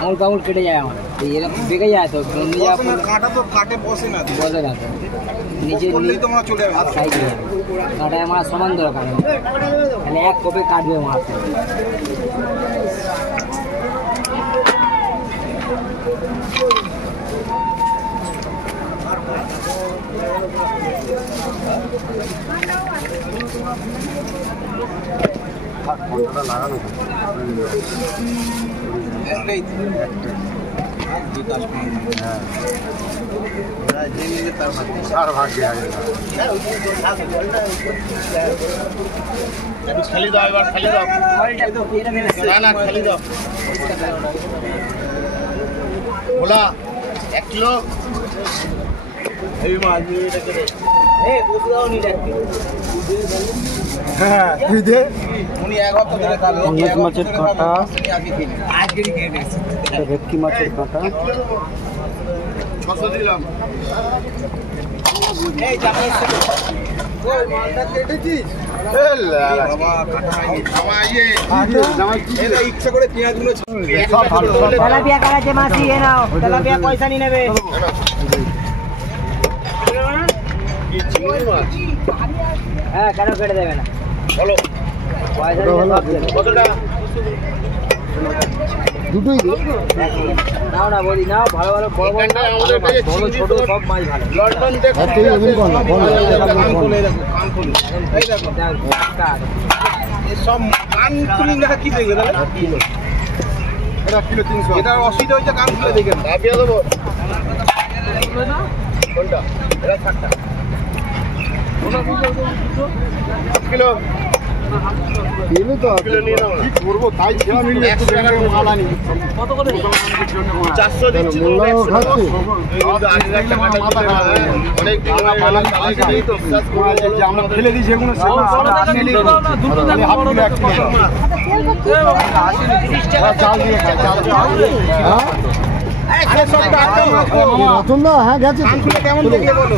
আঙুল কাঙুল কেটে যায় আমার, এরকম বেঁকে যায় তো কাঁটা তো কাটে বসে না তো নিচে তোমরা চলে যাবে সাইডে কাঁটায় মাছ সমান দরকার, মানে এক কোপে কাটবে মাছ। লাগানো তার ভাগ্যে খালি দাও, এবার খালি দাও, না না খালি দাও। ভোলা 1 কিলো হ্যাঁ তুই দে উনি এক হপ্তাহ ধরে কাটলো মাছের কাঁটা, ভেটকি মাছের কাঁটা 600 দিলাম। এই জামাই ওই মালটা কেটেছিস? বাবা কাটা হয়নি এটা ইচ্ছা করে পেঁয়াজগুলো তেলাপিয়া কাটাচ্ছে মাছি, এ নাও তেলাপিয়া পয়সা নিয়ে নেবে। হ্যাঁ কেন কেটে দেবে না, বলো পয়সা নিয়ে কতটা? দুটোই নাও না বলি, নাও ভালো ভালো বড় বড় নাও, বড় ছোট সব মাছ ভালো। লন্ডন দেখো কান খুলে দেখো, কান খুলে এই দেখো এই সব কান খুলে দেখা কি দেখবে তাহলে কিলো, এটা কিলো 300, এটা অসুবিধা হচ্ছে কান খুলে দেখেন। ভাবিয়া দেবো কোনটা? এটা 60 কিলো কিলো তো কিলো নিয়ে নাও না। কি করবো তাই ছেড়া মিলে 100 টাকার মাল আনি। কত করে 400 দিচ্ছি তো 100 টাকা। কিন্তু 8000 টাকাটা দিতে হবে। অনেক দিন হয়ে গেল চালাচ্ছি তো বিশ্বাস করে যে আমরা ফেলে দিই যেগুলো সেগুলো চাল দিয়ে খাই, চাল নতুন না। হ্যাঁ গেছে কেমন দেখলে বলো,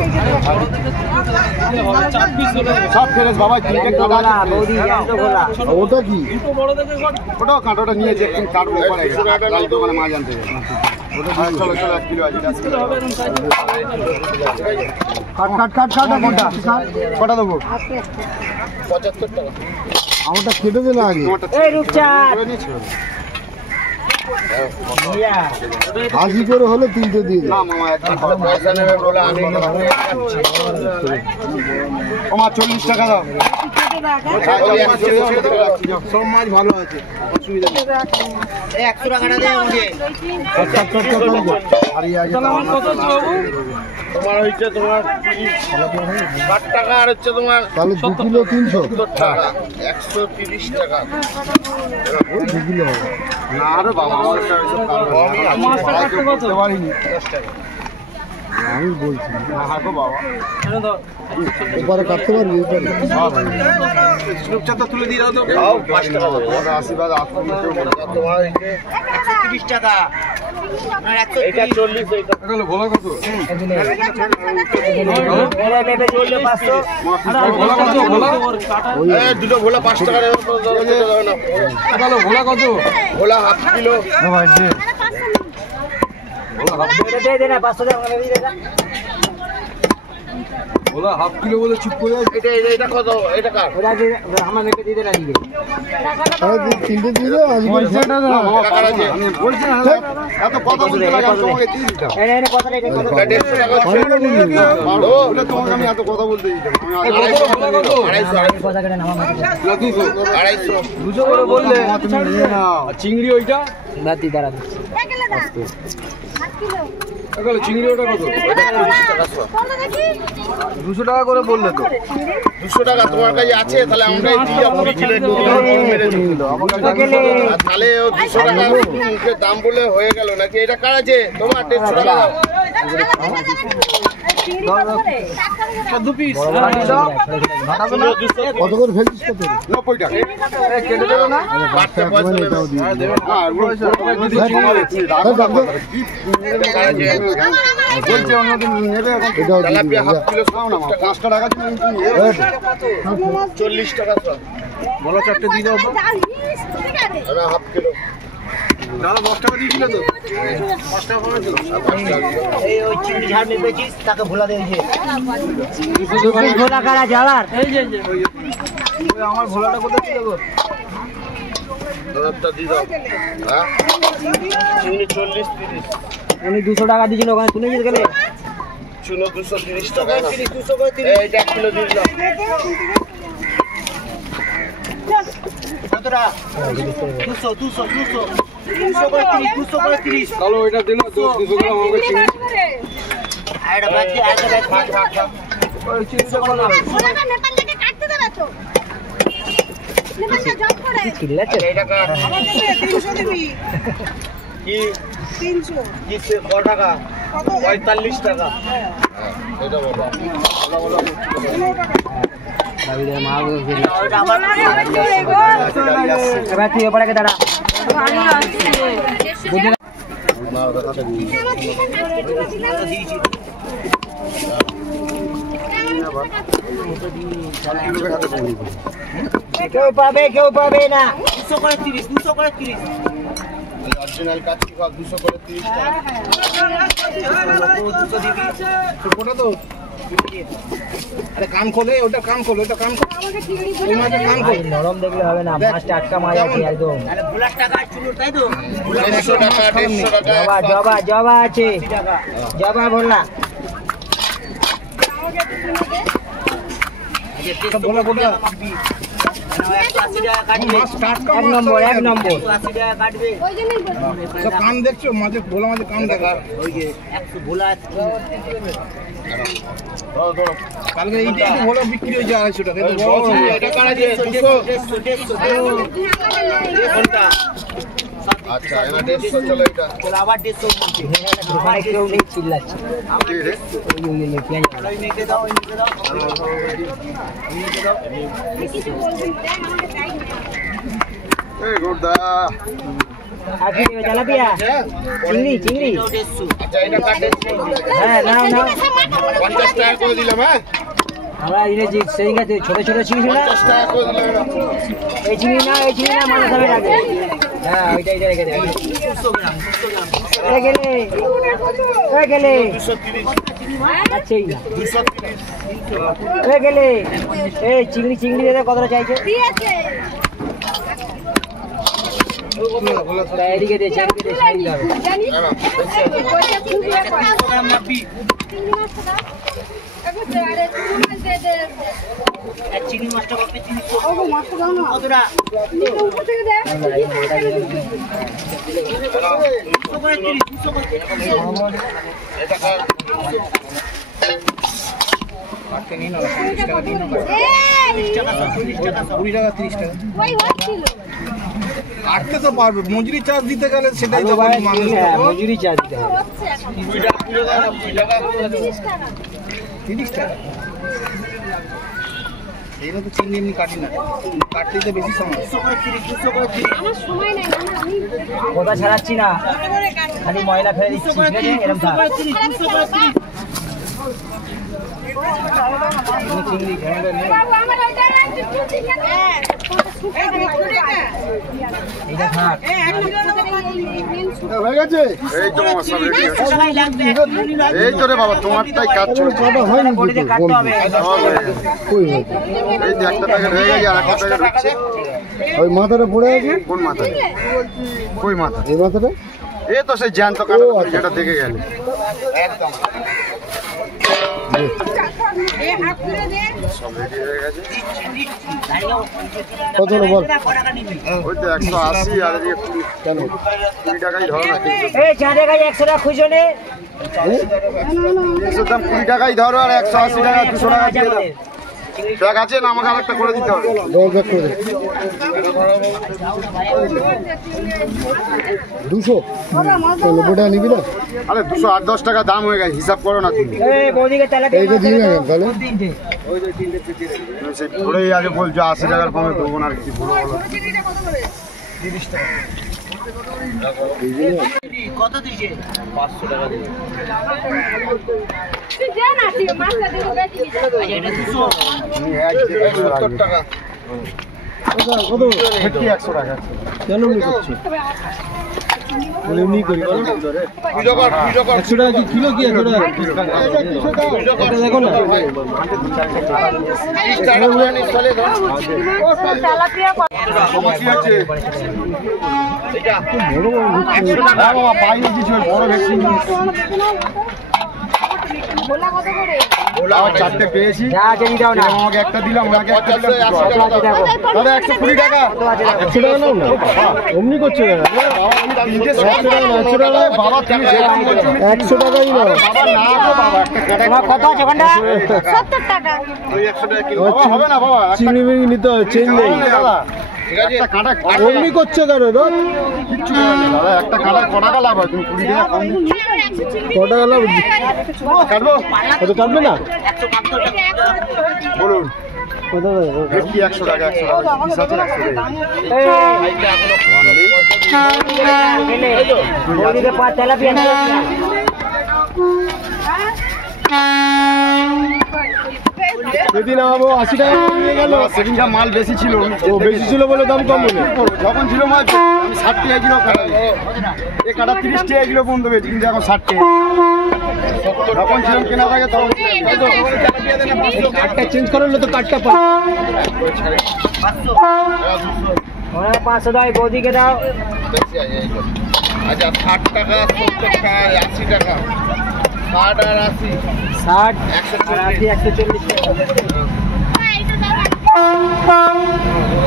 সব ফেরেস বাবা। ওটা কি ওটাও কাঁটাটা নিয়েছে, একদিন কাটবো দোকানে মাছ আনতে গেছে। চলো চলো 1 কিলো আছে, কটা দেবো? 75 টাকা। আমারটা কেটে দিল আগে, হাজি করে হলে 3টে দিয়ে দিলাম। পয়সা নেবে বলে আমি আমার 40 টাকা দাও। সব মাছ ভালো আছে, অসুবিধা নেই। 100 টাকাটা দে আমাকে। তোমার হচ্ছে তোমার 60 টাকা, আর হচ্ছে তোমার তাহলে 2 কিলো 300 টাকা, 130 টাকা। 2 কিলো হবে না রে বাবা, আমি বলছি এবারে কাটতে পারবি? রূপচাঁদা তুলে দিয়ে দাও তো, 5 টাকা দেবো। আশীর্বাদ তোমার 30 টাকা, এটা 40, এটা ভোলা কত? দুটো ভোলা 5 টাকা দেবো না। ভোলা কত? ভোলা হাফ কিলো। ভোলা হাফ কিলো বলে চুপ করে এটা কত? এটা কার? আমার মেপে দিতে না দিবে। 3টে দিয়ে দাও। বলছি না এত কথা বলতে লাগে, আমি তোমাকে দিয়ে দিতাম। কথাটা এটা কথা। এটা 150 টাকা ছেড়ে দেবো। তোমাকে আমি এত কথা বলতে দিতাম। 250 কথা কেটে নামা মাটি 250 দুশো করে বললে তুমি নিয়ে নাও। চিংড়ি ওইটা দাঁতি দাঁড়াতে চিংড়ি ওটা কত? 200 টাকা করে বললে তো। 200 টাকা তোমার কাছে আছে, তাহলে আমরা 20 কিলো মেরে দিই। তাহলে ও 200 টাকা মুখে দাম বলে হয়ে গেল নাকি? এটা কার আছে? তোমার 150 টাকা দাও। কত করে ফেলছিস? কত? 90 টাকা কেটে দেবো না? বাড়তে পয়সা নেবে। বলছে অন্যদিন নেবে, তেলাপিয়া হাফ কিলো 5 টাকা 40 টাকা। বলো 4টে দিয়ে দাও। হাফ কিলো দাদা 10 টাকা দিয়েছিল তো 10 টাকা কমে ছিল এই ওই চিংড়ি ঝাড় নিয়েছিস তাকে ভোলা দিয়েছে ভোলা কারা জ্বালার এই যে ওই আমার ভোলাটা কোথায় ছিল গো দাদাটা দি দাও হ্যাঁ চিংড়ি 40 30 উনি 200 টাকা দিয়েছিল ওখানে শুনেছিস গেলে চুনো 230 টাকা 200 করে 30 এইটা 1 কিলো দিয়ে দাও কতটা 200 করে 30 চলো ওইটা দিন 200 গ্রাম আমাকে চিংড়ি আইডা ব্যাগ ভাগ ওই চিংড়িটা কোন নেপাল থেকে কাটতে দেবে তো নেপালটা জব করে কিল্লাতে এইটা কার 300 দিবি কি 300 কি কত টাকা 45 টাকা এটা বাবা বলো দাবিদের মা ওইটা আমার এবার তুই এবারে কে দাঁড়া কেউ পাবে না 200 করে 30 অরিজিনাল কাচ্চি ভাগ 200 করে 30 টাকা ওটা তো আরে কান খোলে ওটা কান খোলে ওটা কান খোলে ওই মাঝে কান খোলে নরম দেখলে হবে না মাছ টাটকা মাছ আছে একদম আরে ভোলার টাকা চুলো তাই তো 150 টাকা 150 টাকা জবা আছে জবা ভোলা ভোলা কোটা মাছ টাটকা এক নম্বর ওই জন্যই বলছি কান দেখছো মাঝে ভোলা মাঝে কান দেখা ওই যে 100 ভোলা কালকে এইটা একটু ভোলা বিক্রি হয়েছে 250 টাকা কিন্তু বড় ছিল এটা কার আছে 200 আচ্ছা এটা 150 চলো এটা আবার 150 বলছে ভাই কেউ নেই চিল্লাচ্ছে কি রে এই গোদা আর কি দেবে তেলাপিয়া চিংড়ি আচ্ছা এটা কাটে হ্যাঁ নাও 50 টাকা করে দিলাম হ্যাঁ আমরা এনেছি সেই গাছে ছোট চিংড়ি না 50 টাকা করে দিলাম এটা এই চিংড়ি না মানুষ হবে লাগে হ্যাঁ ওইটাই রেখে দেবে 200 গ্রাম গেলে 230 আছেই না 230 গেলে এই চিংড়ি দিতে কতটা চাইছে দিয়েছে এদিকে দে সাইড দাও জানি পয়সা খুব গ্রাম মাপি আরে তুমি মাছ দে দে চিংড়ি মাছটা কত চিংড়ি ও মাছটা দাও না কতটা উপর থেকে দে এটা কার কাটতে নিন না 30 টাকা দিন না এই 20 টাকা 30 টাকা ওই হচ্ছিল কাটতে তো পারবে মজুরি চার্জ দিতে গেলে সেটাই তো ভাই মানুষ মজুরি চার্জ দিতে হবে হচ্ছে এখন 2 টাকা কিলো দাও না 2 টাকা 30 টাকা 30 টাকা এইটা তো চিংড়ি এমনি কাটি না কাটতে তো বেশি সময় আমার সময় নাই না আমি কথা ছাড়াচ্ছি না খালি ময়লা ফেলে দিচ্ছি ঠিক আছে এরকম থাক চিংড়ি বাবু আমার ওইটা লাগছে ঠিক আছে এইটা থাক হয়ে গেছে এই তো মামা সব রেডি আছে এই তো রে বাবা তোমারটাই কাজ চলছে বডিতে কাটতে হবে এই যে একটা প্যাকেট হয়ে গেছে আর একটা প্যাকেট হচ্ছে ওই মাথাটা পড়ে আছে কোন মাথা কই মাথা এই মাথাটা এ তো সেই জ্যান্ত কাটা যেটা দেখে গেল একদম সব রেডি হয়ে গেছে কত হলো বল ওই তো 180 আর এদিকে 20 কেন 20 টাকাই ধরো না এই চাঁদে গায়ে 100 টাকা খুঁজো নে জিনিসের দাম 20 টাকাই ধরো আর 180 টাকা 200 টাকা দিয়ে দাও ঠিক আছে না আমাকে আরেকটা করে দিতে হবে দশ ব্যাগ করে দে 200 90 টাকা নিবি না আরে 208-10 টাকা দাম হয়ে গেছে হিসাব করো না তুমি এই বৌদিকে তেলাপিয়া এইটা দিয়ে না তাহলে তুমি সেই ঘুরেই আগে বলছো 80 টাকার কমে দেবো না আর কি বলবো বলো কত দিছে 500 টাকা দিয়ে তুই দে না তুই মাছটা দিয়ে বেশি এটা 200 তুমি 70 টাকা কত ভেটকি 100 টাকা কেন নি করছো এমনি করি বলো পুজো কর 100 টাকা কি কিলো কি 100 টাকা এটা দেখো না তেলাপিয়া বাবা পাইনি কিছু বড় ভ্যাকসিন ভোলা কত করে? ওলা চারটে পেয়েছি আমাকে একটা দিলাম ওনাকে একটা দিলাম দাদা 120 টাকা 100 টাকা নাও না অমনি করছো না বাবা 100 টাকা বাবা তুমি 100 টাকাই নাও বাবা না গো বাবা একটা কত আছে কোনটা? 70 টাকা। ওই 100 টাকা কিলো হবে না বাবা চিংড়ি মিংড়ি নিতে হবে চেঞ্জ নেই দাদা ঠিক আছে একটা কাটা অমনি করছো কেন গো কিচ্ছু দাদা একটা কাটা কত টাকা লাভ হয় তুমি 20 টাকা কম কত টাকা লাভ কাটবো কত কাটবে না বলুন কত কি 100 টাকা 100 টাকা পিস আছে 100 টাকা তেলাপিয়া সেদিন আমাকে 80 টাকা নিয়ে গেল সেদিনকার মাল বেশি ছিল ও বেশি ছিল বলে দাম কম বলে যখন ছিল মাল আমি 60 টাকা কিলো কাটা এই কাটা 30 টাকা কিলো পর্যন্ত বেশি কিন্তু এখন 60 টাকা যখন ছিল কেনা থাকে তখন কাটটা চেঞ্জ করালে তো কাটটা পা 500 দাও বৌদিকে দাও বেশি আছে আচ্ছা 60 টাকা 70 টাকা 80 টাকা 60 আর 80 60 140 টাকা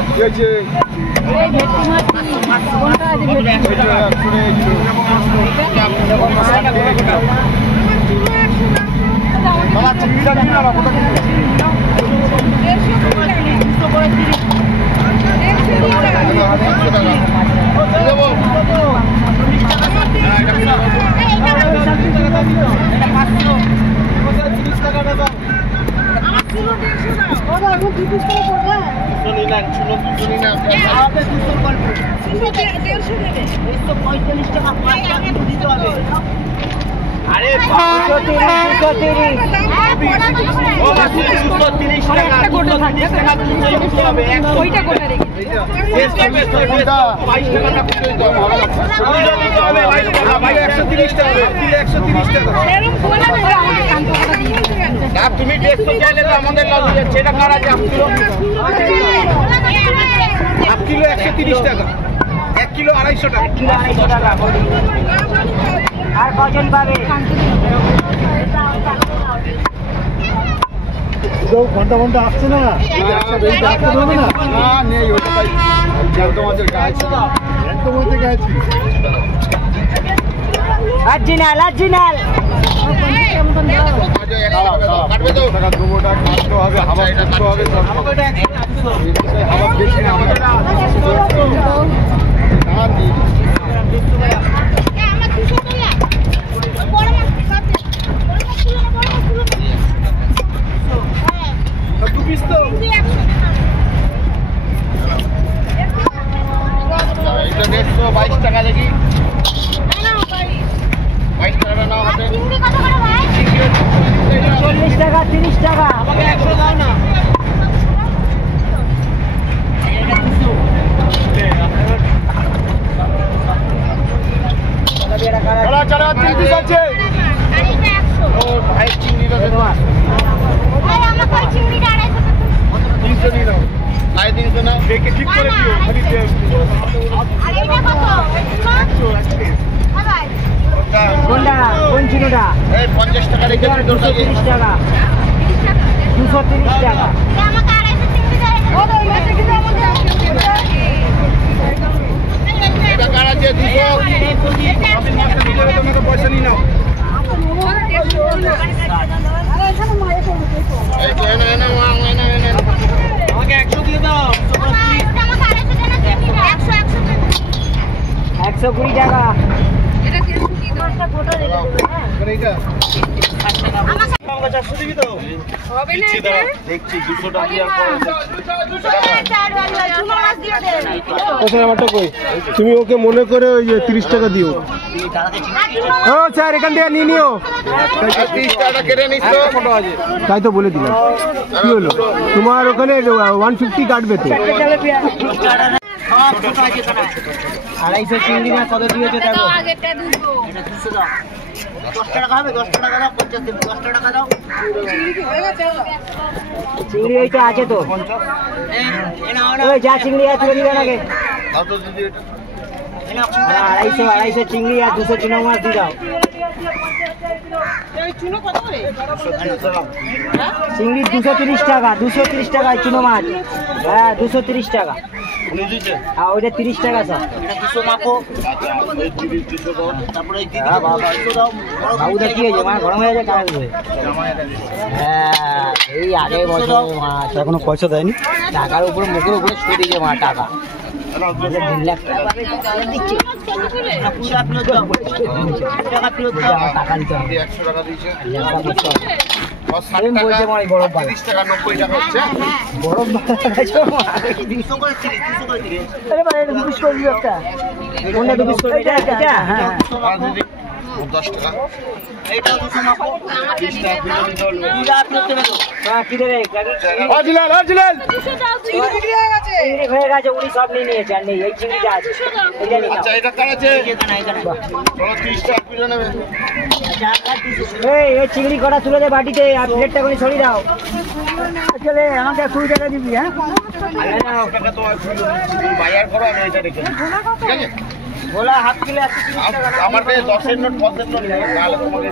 কি হয়েছে আরে 230 টাকা 230 টাকা ওইটা কোটা রেখে না তুমি 150 চাইলে তো আমাদের লাভ হয়ে যাচ্ছে এটা কারা যে হাফ কিলো 130 টাকা 1 কিলো 250 টাকা 250 টাকা আর কজন পাবে ঘন্টা ঘন্টা আসছে না নেই ওটাই তোমাদের গাছ তোমাদের গাছ অরিজিনাল কাটবে তো টাকা দুবোটা কাটতে হবে হাওয়া করতে হবে হাওয়া বেশি না আমাদের এটা 122 টাকা দেখি 22 টাকা নাও হাতে 40 টাকা 30 টাকা আমাকে 100 দাও না চলা 3 পিস আছে ও ভাই চিংড়িটা দে তোমার 300 নিয়ে নাও 350 নাও দেখে ঠিক করে দিও খালি কোনটা কোন চিনোটা এই 50 টাকা রেখে দিও 230 টাকা 230 টাকা এটা কার আছে 200 তোমাকে পয়সা নিয়ে নাও এই তো এনা আমাকে 100 দিয়ে দাও 120 টাকা এটা 300 কি দরকার ফটো রেখে এইটা আমাকে 400 দিবি তো হবে না দেখছি 200 টাকা দিয়ে আমারটা কই তুমি ওকে মনে করে ওই 30 টাকা দিও ও স্যার এখান থেকে নিয়ে নিও 30 টাকা কেটে নিস তো ফটো আছে তাই তো বলে দিলাম কি হলো তোমার ওখানে 150 কাটবে তো 250 চিংড়ি মাছ কত দিয়েছে দেখো। দাও আগেরটা দুটো। এটা 200 দাও। 10 টাকা হবে, 10 টাকা দাও, 50 দিন, 10 টাকা দাও। চিংড়ি এইটা আছে তো। ওই যা চিংড়ি আছে তুলে দিবে নাকি? দাও তো দিদি এটা। 250 চিংড়ি আর 200 চুনো মাছ দিয়ে দাও। চিংড়ি 230 টাকা, 230 টাকা চুনো মাছ। হ্যাঁ 230 টাকা। উনি দিচ্ছে। আর ওইটা 30 টাকা স্যার। এটা 200 মাপো। আচ্ছা এই 200 দাও। তারপরে এই দিদি দাও। বাবুদা কি হয়েছে? মানে গরম হয়ে যায় কাজ করে। হ্যাঁ এই আগে বছর মাছ এখনো পয়সা দেয়নি। টাকার উপরে মুখের উপরে ছুঁয়ে দিয়েছে মা টাকা। 3 লাখ টাকা দিচ্ছে। টাকা দিতে হবে। 100 টাকা দিয়েছে। বরফ বাবা 30 টাকা 90 টাকা হচ্ছে। বরফ বাবা আরে ভাই এটা 20 করে দিও একটা। কোনটা 20 করে এটা হ্যাঁ আর দিদি 10 টাকা। এইটাও 200 মাপো। 20 টাকা কিলো দিতে হলো। কি দেবে আজিলাল আজিলাল চিংড়ি হয়ে গেছে উনি সব নিয়ে নিয়েছে আর নেই এই চিংড়িটা আছে এটা নিয়ে আচ্ছা এটা কার আছে? চলো 30 টাকা কিলো নেবে। এই চিংড়ি কটা তুলে দে বাটিতে আর প্লেটটা করে ছড়িয়ে দাও। চলে আমাকে 20 টাকা দিবি হ্যাঁ? 10 টাকা তোমার কিলো দিচ্ছি। বাজার করো আমি এটা রেখে দিই। ঠিক আছে? ভোলা হাফ কিলো 130 টাকা। আমার কাছে 10 নোট 50 নোট নেই। তাহলে তোমাকে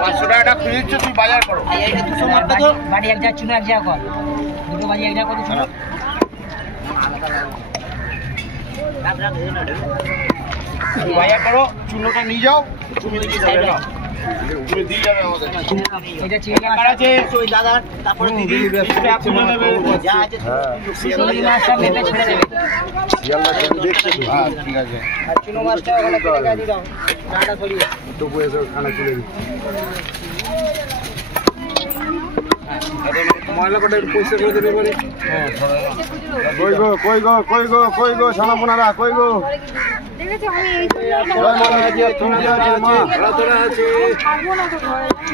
500 টাকাটা খুলে দিচ্ছ, তুই বাজার করো। আর এইটা 200 মাপটা তো বাড়ি এক জায়গা চুনো এক জায়গা কর। দুটো বাড়ি এক জায়গা কত চুনো? তুই বাজার করো, চুনোটা নিয়ে যাও। তুমি দিয়ে যাবে না। তুমি দিয়ে যাবে আমাদের। এটা চিংড়ি মাছ আছে ওই দাদা তারপরে দিদি খুলে নেবে। যা আছে চিংড়ি মাছটা মেপে ছেড়ে দেবে। হ্যাঁ ঠিক আছে। আর চুনো মাছটা ওখানে টাকা দিয়ে দাও। টাকা ছড়িয়ে ময়লা কটা পয়সা করে দেবে এবারে। কই গো সানাপোনারা কই গো? দেখেছো আমি এই তুমি যে আছে মা তোরা আছে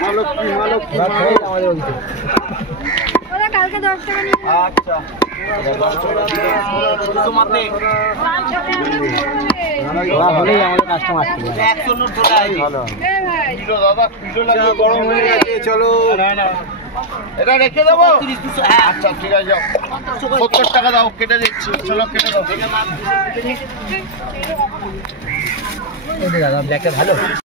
মালক্ষী ওরা কালকে 10 টাকা নিয়ে আচ্ছা মাপে হলেই আমাদের কাস্টমার 100 নোট ধরে আছে। ভালো এ ভাই কিলো দাদা কিলো লাগিয়ে গরম হয়ে গেছে চলো এটা রেখে দেবো। 200 হ্যাঁ আচ্ছা ঠিক আছে যাও। 70 টাকা দাও, কেটে দিচ্ছি। চলো কেটে দাও। এই দাদা ব্ল্যাকটা ভালো।